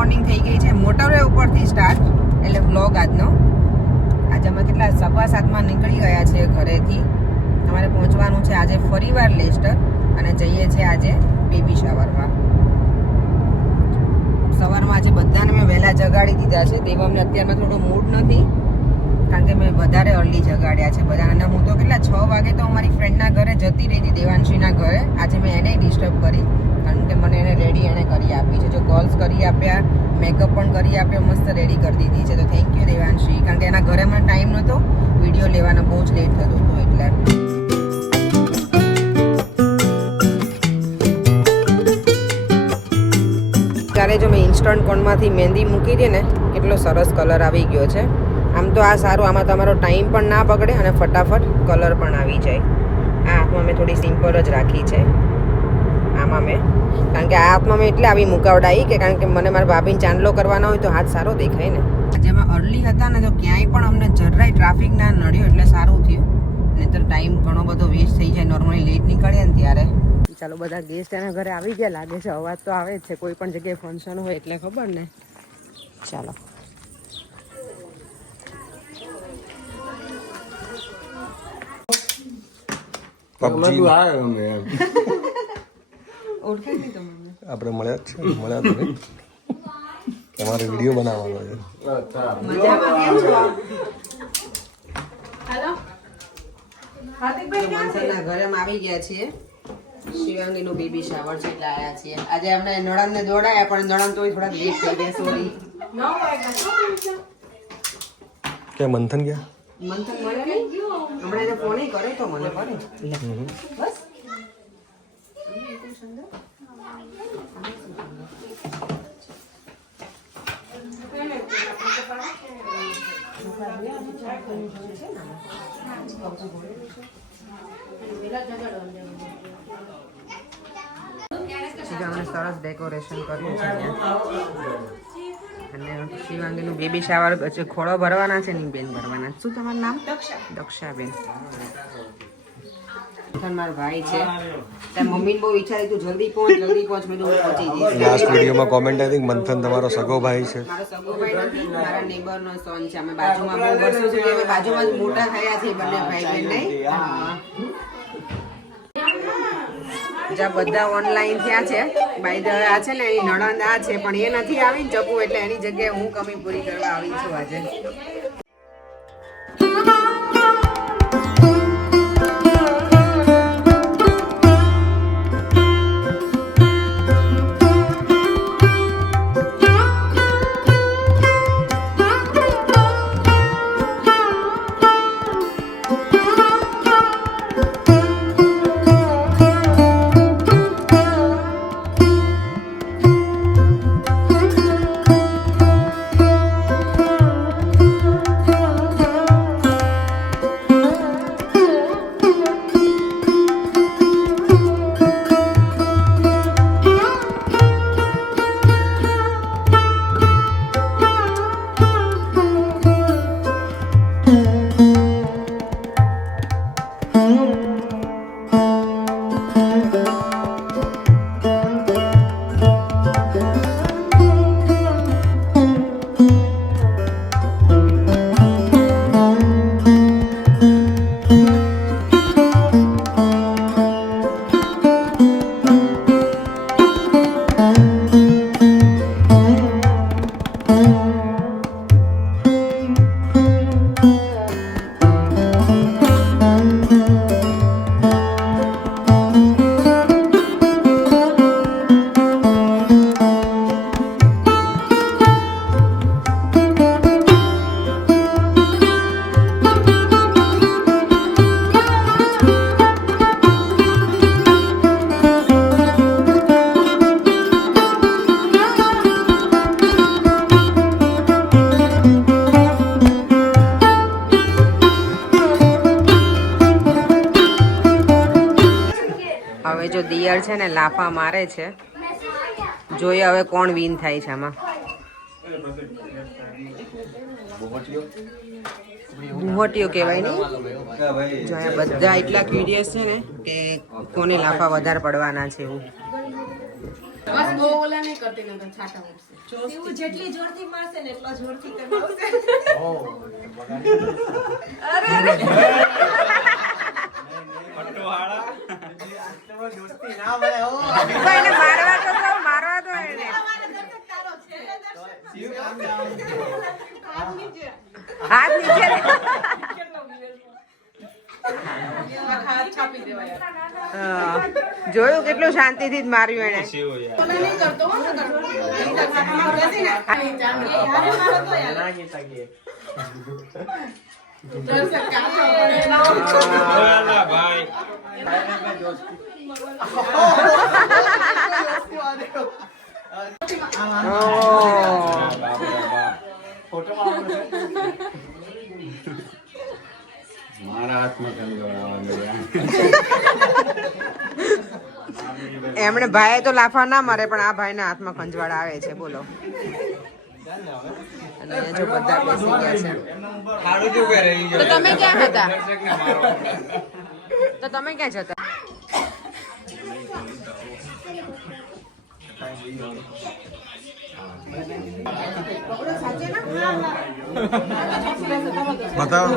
Morning થઈ ગઈ છે, મોટરવે ઉપરથી સ્ટાર્ટ, એટલે વ્લોગ આજનો. આજે અમે કેટલા 7:15 નીકળી ગયા છે ઘરેથી. અમારે પહોંચવાનું છે આજે ફરીવાર લેસ્ટર અને જઈએ છીએ આજે બેબી શાવરમાં. સવારમાં આજે બધાને મેં વહેલા જગાડી દીધા છે. દેવમને અત્યારમાં થોડો મૂડ નથી કારણ કે મેં વધારે અર્લી જગાડ્યા છે બધાને. અને હું તો કેટલા 6 વાગે તો અમારી ફ્રેન્ડના ઘરે જતી રહી હતી, દેવાંશીના ઘરે. આજે મેં એને ડિસ્ટર્બ કરી કારણ કે મને એને રેડી એને કરી આપી છે. જો કોલ્સ કરી આપ્યા, મેકઅપ પણ કરી આપ્યો, મસ્ત રેડી કરી દીધી છે. તો થેન્ક યુ દેવાંશી, કારણ કે એના ઘરે મને ટાઈમ નહોતો, વિડીયો લેવાનો બહુ જ લેટ થતું હતું એટલે. ત્યારે જો મેં ઇન્સ્ટન્ટ કોનમાંથી મહેંદી મૂકી હતી ને, કેટલો સરસ કલર આવી ગયો છે. આમ તો આ સારું, આમાં તમારો ટાઈમ પણ ના બગડે અને ફટાફટ કલર પણ આવી જાય. આ હાથમાં મેં થોડી સિમ્પલ જ રાખી છે આમાં મેં, કારણ કે આ હાથમાં મેં એટલે આવી મુકાવડાવી કે કારણ કે મને મારા ભાભીને ચાંદલો કરવાનો હોય તો હાથ સારો દેખાય ને. આજે અમે અર્લી હતા ને તો ક્યાંય પણ અમને જરાય ટ્રાફિક ના નડ્યો એટલે સારું થયું, નહીં તો ટાઈમ ઘણો બધો વેસ્ટ થઈ જાય નોર્મલી લેટ નીકળીએ ને ત્યારે. ચાલો, બધા ગેસ્ટ એના ઘરે આવી ગયા લાગે છે. અવાજ તો આવે જ છે, કોઈ પણ જગ્યાએ ફંક્શન હોય એટલે ખબર ને. ચાલો પબજી ઓળખે નહીં તમને? આપણે મળ્યા જ છે, મળ્યા તો નહીં. તમારે વિડીયો બનાવવાનો છે. મજામાં કેમ છો? હેલો હાર્દિકભાઈ ઘરે આવી ગયા છીએ. શિવાંગીનું બેબી શાવર છે એટલે આવ્યા છીએ. આજે અમને નણંદને દોડાયા પણ નણંદ તોય થોડા લેટ થઈ ગયા, સોરી. કે મંથન ગયા? મંથન મળે નહીં, હમણાં એને ફોન કરે તો મને કરે. બસ સરસ ડેકોરેશન કર્યું છે અને શિવાંગીનું બેબી શાવર ખોળો ભરવાના છે ને બેન ભરવાના. શું તમારું નામ? દક્ષાબેન. મારા ભાઈ છે. તાર મમ્મીને બહુ વિચારી તું જલ્દી પહોંચ મેં તો પહોંચી જઈશ. લાસ્ટ વિડીયોમાં કોમેન્ટ આવી મંથન તમારો સગો ભાઈ છે. મારો સગો ભાઈ નથી, મારા નેબરનો સોન છે. અમે બાજુમાં બહુ વર્ષો સુધી અમે બાજુમાં જ મોટા થયા છે બંને ભાઈ બહેન. નહીં જ્યાં બધા ઓનલાઈન થયા છે. બાય ધ આ છે ને એની નણંદ આ છે પણ એ નથી આવી ને ચકુ, એટલે એની જગ્યાએ હું કમી પૂરી કરવા આવી છું આજે. હવે જો દિયર છે ને લાફા મારે છે, જોઈએ હવે કોણ વિન થાય છે આમાં. ભૂહટીઓ કહેવાય ને. જો અહીંયા બધા એટલા ક્યુરિયસ છે ને કે કોને લાફા વધારે પડવાના છે એવું. બસ બહુ ઓલા નહીં કરતી ને છાટા ઉડશે એવું જેટલી જોરથી મારશે ને એટલો જોરથી કરશે. તો એને મારવા તો કહો, મારવા દો એને. હાથ નીચે રે. હાથ છાપી દેવાય હા. જોયું કેટલું શાંતિથી જ માર્યું એને. ઓલા નહીં કરતો હો ને કરતો બેસી ને ખાલી ચાંદી હારે મારો તો યાર દર્શક કાચો ભાઈ મારા હાથમાં એમણે ભાઈએ તો લાફા ના મારે પણ આ ભાઈના હાથમાં ખંજવાળ આવે છે. બોલો. અને અહીંયા જો બધા બેસી ગયા છે. તો તમે ક્યાં હતા? તો તમે ક્યાં જતા?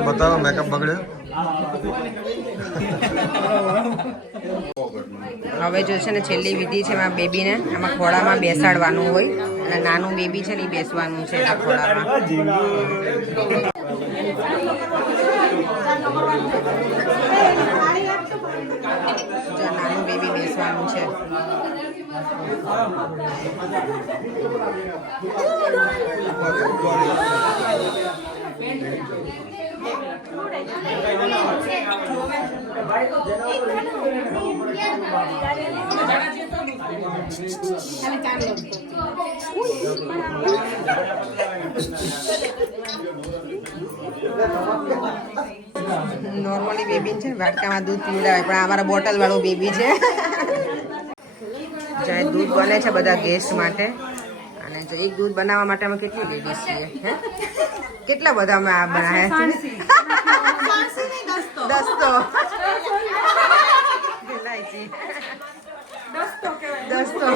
બતાવો મેકઅપ બગડ્યો. હવે જો છે ને છેલ્લી વિધિ છે એમાં બેબીને આમાં ખોળામાં બેસાડવાનું હોય અને નાનું બેબી છે ને એ બેસવાનું છે એના ખોળામાં. જો નાનું બેબી બેસવાનું છે. નોર્મલી બેબી છે ને વાટકામાં દૂધ પીવડાવે પણ અમારા બોટલ વાળું બેબી છે. જ્યાં દૂધ બને છે બધા ગેસ્ટ માટે. અને જો એક દૂધ બનાવવા માટે અમે કેટલી લેડીઝ છીએ? હે કેટલા બધા અમે આ બનાવ્યા છે? દસ્તો ઇલાયચી દસ્તો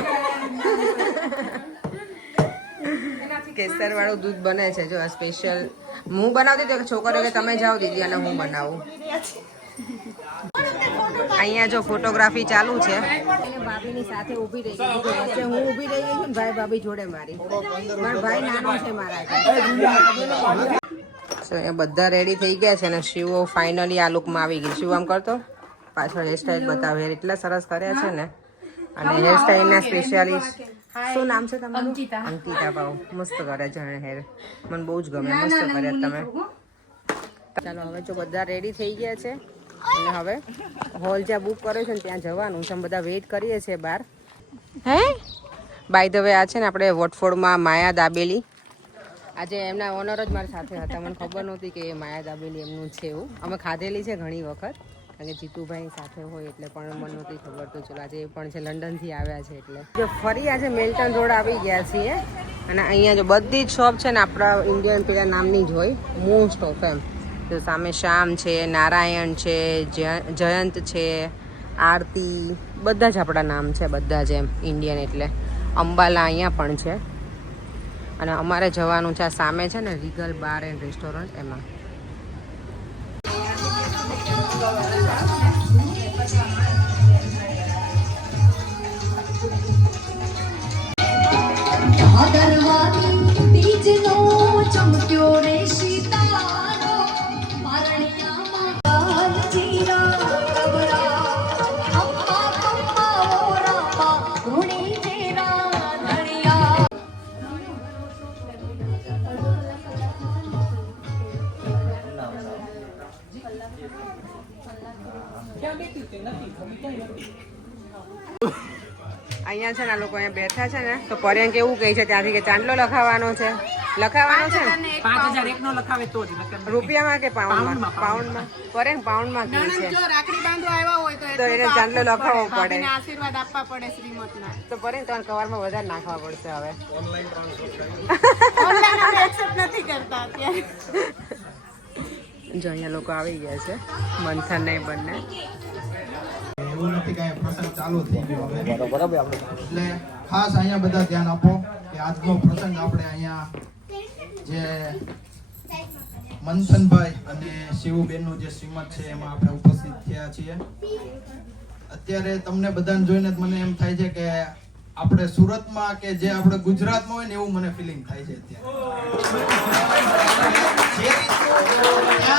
કેસર વાળું દૂધ બને છે. જો આ સ્પેશિયલ હું બનાવતી તો છોકરીઓ કે તમે જાઓ દીદી અને હું બનાવું. અહીંયા જો ફોટોગ્રાફી ચાલુ છે. ભાભીની સાથે ઊભી રહી ગઈ વચ્ચે હું ઊભી રહી ગઈ છું ને ભાઈ ભાભી જોડે મારી. મારો ભાઈ નાનો છે મારા. સો એ બધા રેડી થઈ ગયા છે અને શિવો ફાઇનલી આ લુકમાં આવી ગઈ. શિવ આમ કરતો પાછળ હેરસ્ટાઈલ બતાવે. એટલા સરસ કર્યા છે ને. અને હેરસ્ટાઈલના સ્પેશિયાલિસ્ટ શું નામ છે તમારું? અંકિતા ભાવ. મસ્ત કરે છે હેર. મને બહુ જ ગમે. મસ્ત કર્યા તમે. ચાલો હવે જો બધા રેડી થઈ ગયા છે અને હવે હોલ જ્યાં બુક કર્યો છે ને ત્યાં જવાનું છે. બધા વેઇટ કરીએ છીએ બહાર. હે બાય ધ વે આ છે ને આપણે વોટફોર્ડમાં માયા દાબેલી. આજે એમના ઓનર જ મારી સાથે હતા. મને ખબર નહોતી કે માયા દાબેલી એમનું છે એવું. અમે ખાધેલી છે ઘણી વખત કારણ કે જીતુભાઈ સાથે હોય એટલે પણ મને નહોતી ખબર. તો ચલો આજે એ પણ છે લંડનથી આવ્યા છે એટલે જો ફરી આજે મિલ્ટન રોડ આવી ગયા છીએ. અને અહીંયા જો બધી જ શોપ છે ને આપણા ઇન્ડિયન પેલા નામની જ હોય મોસ્ટ ઓફ એમ. તો સામે શ્યામ છે, નારાયણ છે, જયંત છે, આરતી, બધા જ આપણા નામ છે. બધા જ એમ ઇન્ડિયન એટલે. અંબાલા અહીંયા પણ છે. અને અમારે જવાનું છે આ સામે છે ને રીગલ બાર એન્ડ રેસ્ટોરન્ટ એમાં. અહીંયા છે ને આ લોકો અહીંયા બેઠા છે ને તો પર્યંક એવું કહે છે ત્યાંથી કે ચાંદલો લખાવવાનો છે. લખાવવાનો છે ને 5000 એકનો લખાવે તો જ રૂપિયામાં કે પાઉન્ડમાં? પાઉન્ડમાં. પર્યંક પાઉન્ડમાં કહે છે. જો રાખડી બાંધવા આવ્યા હોય તો એને ચાંદલો લખાવવો પડે. ભાભીને આશીર્વાદ આપવા પડે શ્રીમતના. તો પર્યંક તમારે કવરમાં વધારે નાખવા પડશે હવે. ઓનલાઈન અમે એક્સેપ્ટ નથી કરતા અત્યારે. જો અહીંયા લોકો આવી ગયા છે મંથન ને બંને. એવું નથી કે પ્રસંગ ચાલુ થઈ ગયો હવે. બરાબર આપણે એટલે ખાસ અહીંયા બધા ધ્યાન આપો કે આજનો પ્રસંગ આપણે અહીંયા જે મંથનભાઈ અને શિવુબેનનું જે શ્રીમત છે એમાં આપણે ઉપસ્થિત થયા છીએ. અત્યારે તમને બધાને જોઈને જ મને એમ થાય છે કે આપણે સુરતમાં કે જે આપણે ગુજરાતમાં હોય ને એવું મને ફિલિંગ થાય છે અત્યારે.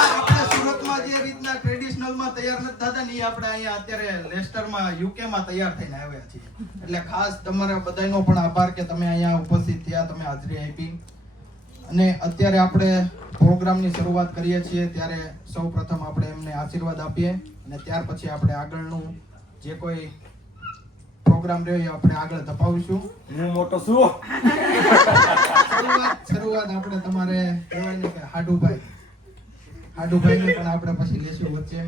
આપણે સુરતમાં જે રીતના ટ્રેડિશનલમાં તૈયાર નથી થતા ને એ આપણે અહીંયા અત્યારે લેસ્ટરમાં યુકેમાં તૈયાર થઈને આવ્યા છીએ. એટલે ખાસ તમારા બધાનો પણ આભાર કે તમે અહીંયા ઉપસ્થિત થયા, તમે હાજરી આપી. અને અત્યારે આપણે પ્રોગ્રામની શરૂઆત કરીએ છીએ ત્યારે સૌપ્રથમ આપણે એમને આશીર્વાદ આપીએ અને ત્યાર પછી આપણે આગળનું જે કોઈ પ્રોગ્રામ રહ્યો એ આપણે આગળ ધપાવીશું. હું મોટો છું. શરૂઆત આપણે તમારે કહેવાય ને કે હાડુભાઈને પણ આપણે પછી લેશું વચ્ચે.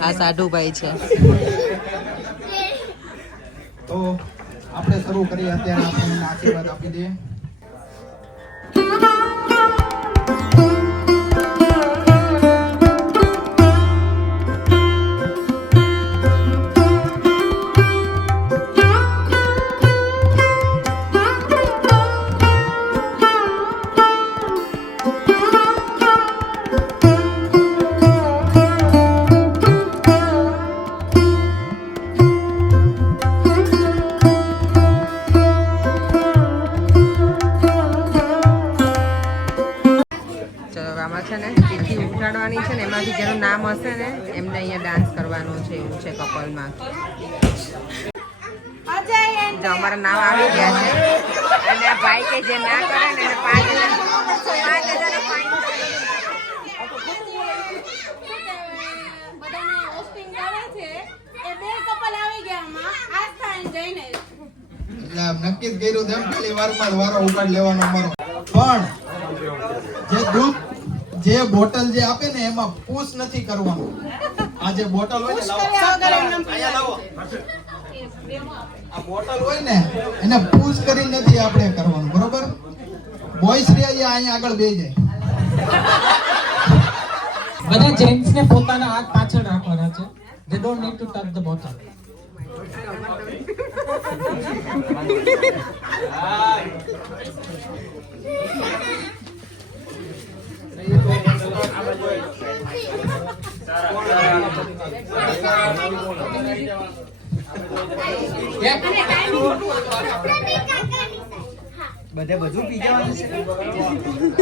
આ સાઢુભાઈ છે. તો આપણે શરૂ કરીએ. અત્યારે આપણે એમને આશીર્વાદ આપી દઈએ. ઉઠાડવાની છે ને એમાંથી જેનું નામ હશે ને એમને અહીંયા ડાન્સ કરવાનો છે એવું છે કપલમાં. જો અમારા નામ આવી ગયા છે અને આ ભાઈ કે જે ના કરે ને એને 5,000 ફાઇન છે. બધાને હોસ્ટિંગ કરે છે એ બે કપલ આવી ગયા આમાં આસ્થા અને જૈનેશ. એટલે આમ નક્કી જ કર્યું તેમ પહેલી વારમાં વારો ઉપાડ લેવાનો અમારો. પણ જે દૂધ જે બોટલ જે આપે ને એમાં પુશ નથી કરવાનું. આ જે બોટલ હોય ને અહીંયા લાવો. આ બોટલ હોય ને એને પુશ કરીને નથી આપણે કરવાનું, બરોબર? બોયસ રે અહીંયા આગળ બેસી જાય. બધા જેન્ટ્સ ને પોતાના હાથ પાછળ રાખવાના છે. they don't need to touch the bottle.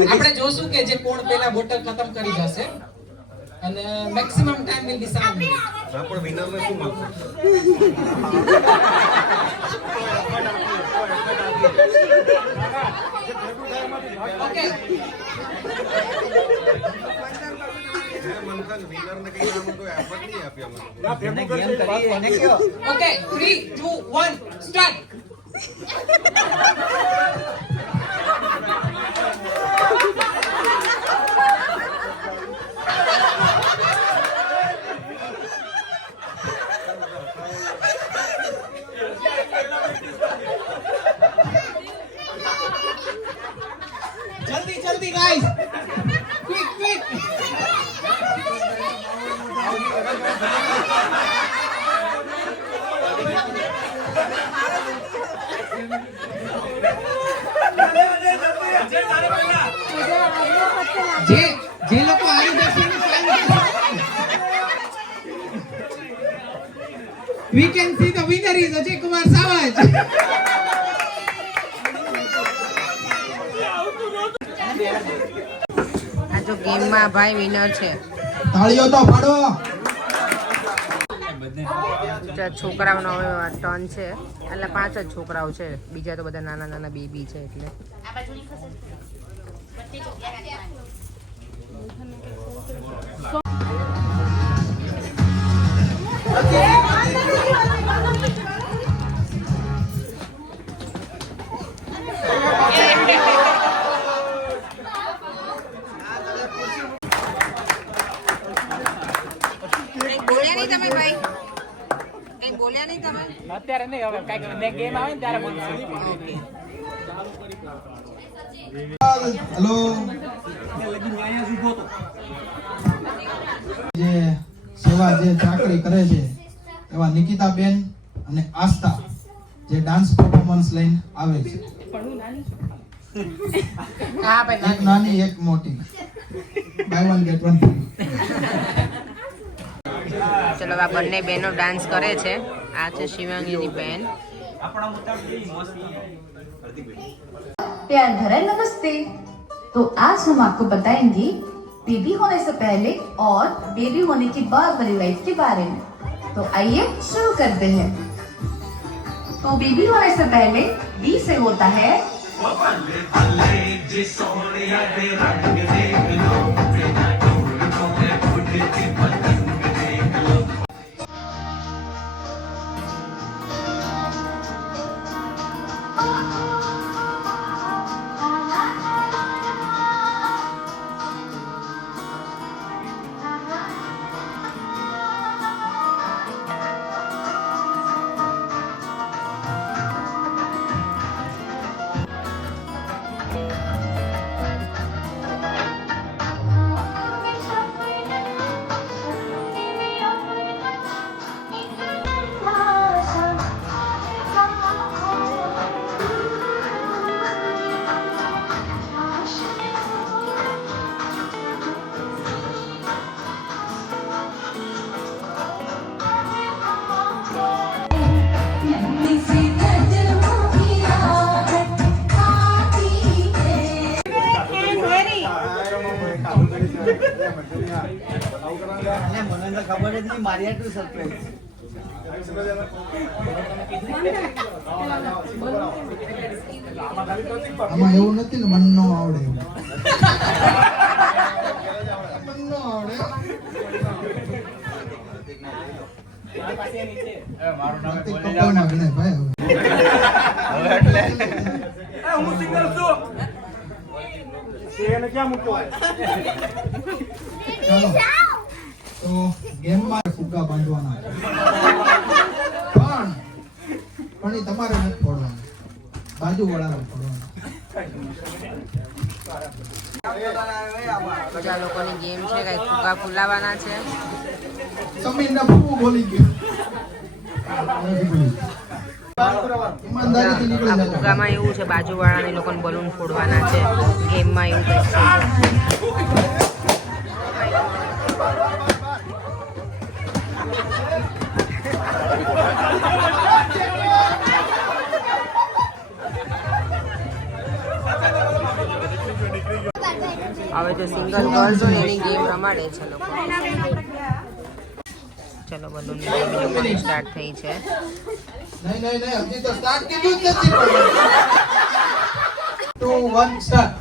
આપણે જોશું કે જે કોણ પહેલા બોટલ ખતમ કરી જશે અને maximum time will be 7 minute. પણ વિનરને શું મળશે? ઓકે વિનરને કઈ નામ કોઈ એફર્ટ નહીં આપ્યા મને. Okay 3 2 1 start. જલ્દી જલ્દી ગાઈસ, ક્વિક ક્વિક. જે લોકો આવી જશે ને we can see the winner is Ajay Kumar Savaj. આ જો ગેમમાં ભાઈ વિનર છે. તાળીઓ તો પાડો. છોકરાઓનો હવે ટર્ન છે. એટલે 5 જ છોકરાઓ છે, બીજા તો બધા નાના નાના બેબી છે. એટલે બોલ્યા નહીં તમે ભાઈ? કઈ બોલ્યા નહીં તમે? અત્યારે નહીં, હવે કઈક ગેમ આવે ને ત્યારે બોલશું. હેલો. જે સેવા જે ચાકરી કરે છે એવા નિકિતાબેન અને આસ્થા જે ડાન્સ પરફોર્મન્સ લઈને આવે છે. હા ભાઈ એક નાની એક મોટી. Buy one get one free. ચલો આ બંને બહેનો ડાન્સ કરે છે. આ છે શિવાંગીની બહેન. प्यार भरा नमस्ते। तो आज हम आपको बताएंगे बेबी होने से पहले और बेबी होने के बाद वाली लाइफ के बारे में। तो आइए शुरू करते हैं। तो बेबी होने से पहले बी से होता है આમાં એવું નથી ને મન નો આવડે એવું. મન નો આવડે. પ્રતિક કપાળમાં ગણાય ભાઈ હવે. ચાલો તો ગેમમાં ફુગ્ગા બાંધવાના છે. પણ એ તમારે નથી ફોડવાના, બાજુવાળાને ફોડવાના. બધા લોકોની ગેમ છે કઈ ફુગ્ગા ફુલાવાના છે. સમીરના ફૂ બોલી ગયું. ઈમાનદારીથી નીકળી આ જજો. ફુગ્ગામાં એવું છે બાજુવાળાને લોકોને બલૂન ફોડવાના છે. ગેમમાં એવું કંઈક છે. હવે જો સિંગલ ગર્લ્સ હોય એની ગેમ રમાડે છે લોકો. ચલો બલૂન ગેમ લોકોની સ્ટાર્ટ થઈ છે. નહીં હજી તો સ્ટાર્ટ કર્યું જ નથી. 2 1 સ્ટાર્ટ.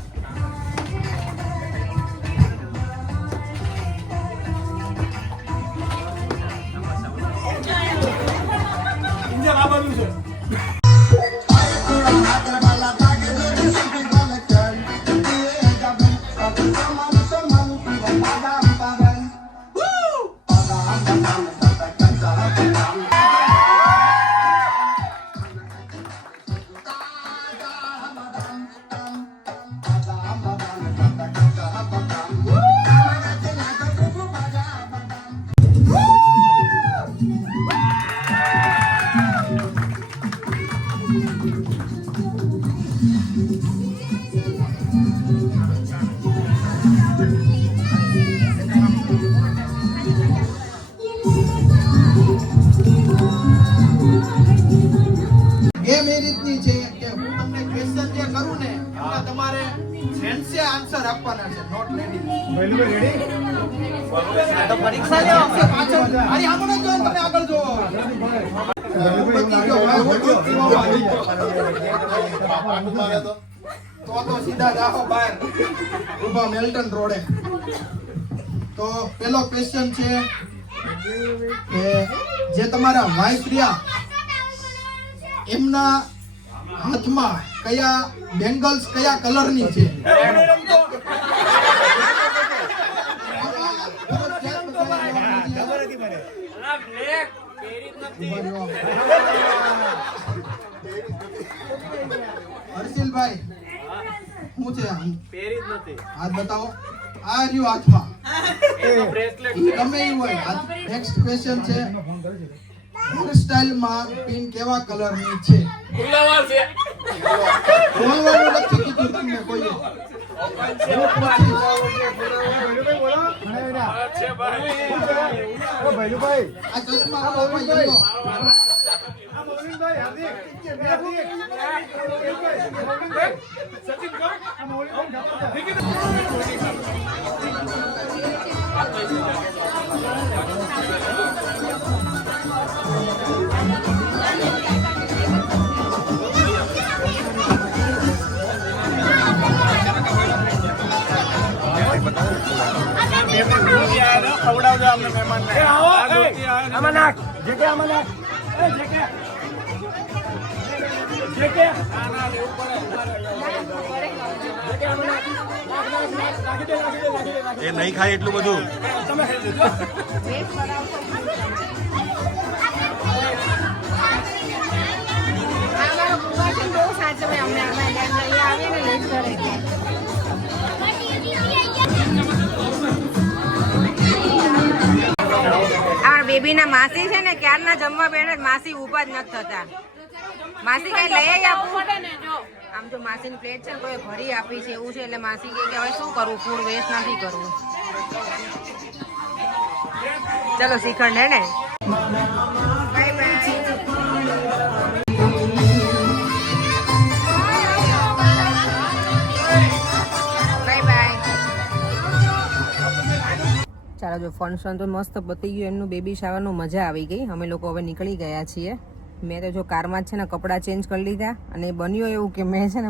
ગેમ એ રીતની છે કે હું તમને ક્વેશ્ચન જે કરું ને એમાં તમારે જેન્ટ્સે આન્સર આપવાના છે, નોટ લેડી. તો પરીક્ષા લેવા પાછળ મારી આગળ જ જો, તમે આગળ જો. તો સીધા જાઓ બહાર ઉભા મેલ્ટન રોડે. તો પેલો ક્વેશ્ચન છે કે જે તમારા વાઇફ રહ્યા એમના હાથમાં કયા બેંગલ્સ કયા કલરની છે? હર્ષિલભાઈ શું છે? હાથ બતાવો. આ રહ્યું હાથમાં. ગમે એવું હોય. નેક્સ્ટ ક્વેશ્ચન છે હેર સ્ટાઇલમાં પિન કેવા કલરની છે? બોલવાનું નથી કીધું તમને કોઈએ. આ ચશ્મા વાળો ભાઈ જમો. એ નહીં ખાય એટલું બધું. અમારો કુવા છે ને બહુ સાચવે અમને અહીંયા આવીએ ને લેટ કરે આ બેબીના માસી છે ને ક્યારના જમવા બેઠા માસી ઊભા જ નથી થતા. માસી કઈ લઈ આપવું આમ તો માસીની પ્લેટ છે ને કોઈ ભરી આપી છે એવું છે એટલે માસી કહે કે હવે શું કરવું, ફૂડ વેસ્ટ નથી કરવું. ચલો શ્રીખંડ હે ને બાય બાય. Bye bye. ચાલો જો ફંક્શન તો મસ્ત પતી ગયું એમનું બેબી શાવરનું, મજા આવી ગઈ. અમે લોકો હવે નીકળી ગયા છીએ. મેં તો જો કારમાં જ છે ને કપડાં ચેન્જ કરી લીધા અને બન્યું એવું કે મેં છે ને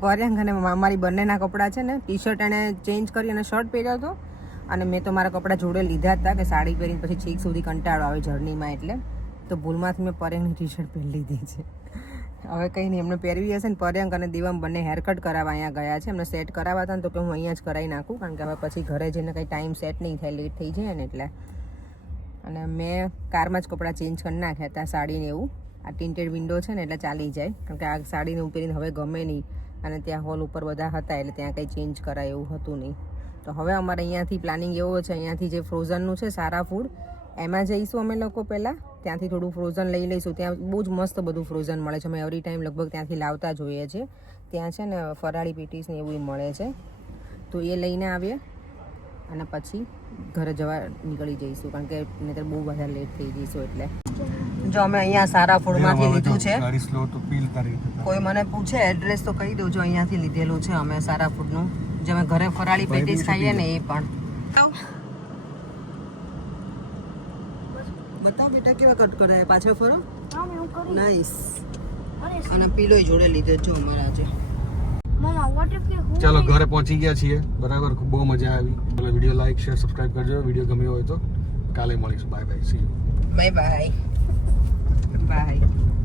પર્યંક અને મારી બંનેના કપડાં છે ને ટી શર્ટ એને ચેન્જ કરી અને શર્ટ પહેર્યો હતો અને મેં તો મારા કપડાં જોડે લીધા હતા કે સાડી પહેરીને પછી છેક સુધી કંટાળો આવે જર્નીમાં, એટલે તો ભૂલમાંથી મેં પર્યંકની ટી શર્ટ પહેરી લીધી છે. હવે કંઈ નહીં, એમને પહેરવી હશે ને. પર્યંક અને દિવામ બંને હેરકટ કરાવવા અહીંયા ગયા છે. એમને સેટ કરાવવા હતા ને તો કે હું અહીંયા જ કરાવી નાખું, કારણ કે હવે પછી ઘરે જઈને કંઈ ટાઈમ સેટ નહીં થાય, લેટ થઈ જાય ને એટલે. અને મેં કારમાં જ કપડાં ચેન્જ કરી નાખ્યા હતા, સાડીને એવું. આ ટિન્ટેડ વિન્ડો છે ને એટલે ચાલી જાય, કારણ કે આ સાડીને ઉપેરીને હવે ગમે નહીં અને ત્યાં હોલ ઉપર બધા હતા એટલે ત્યાં કંઈ ચેન્જ કરાય એવું હતું નહીં. તો હવે અમારે અહીંયાથી પ્લાનિંગ એવો છે, અહીંયાથી જે ફ્રોઝનનું છે સારા ફૂડ એમાં જઈશું અમે લોકો પહેલાં. ત્યાંથી થોડું ફ્રોઝન લઈ લઈશું. ત્યાં બહુ જ મસ્ત બધું ફ્રોઝન મળે છે. અમે એવરી ટાઈમ લગભગ ત્યાંથી લાવતા જોઈએ છીએ. ત્યાં છે ને ફરાળી પેટીસ ને એવું મળે છે, તો એ લઈને આવીએ અને પછી ઘરે જવા નીકળી જઈશું, કારણ કે નહીંતર બહુ બધા લેટ થઈ જઈશું. એટલે જો અમે અહીંયા સારા ફૂડમાંથી લીધું છે. કોઈ મને પૂછે એડ્રેસ તો કહી દઉં, જો અહીંયાથી લીધેલું છે અમે સારા ફૂડનું. જે અમે ઘરે ફરાળી પેટીસ ખાઈએ ને એ પણ બતાવ બેટા કેવા કટ કરાય. પાછળ ફરો. નાઈસ. અને પીલોય જોડે લીધો જો અમારા આજે. ચાલો ઘરે પહોંચી ગયા છીએ. બરાબર, બહુ મજા આવી. ચાલો વિડીયો લાઈક શેર સબસ્ક્રાઇબ કરજો. વિડીયો ગમ્યો હોય તો કાલે મળીશું. Bye bye, C you. Bye bye bye.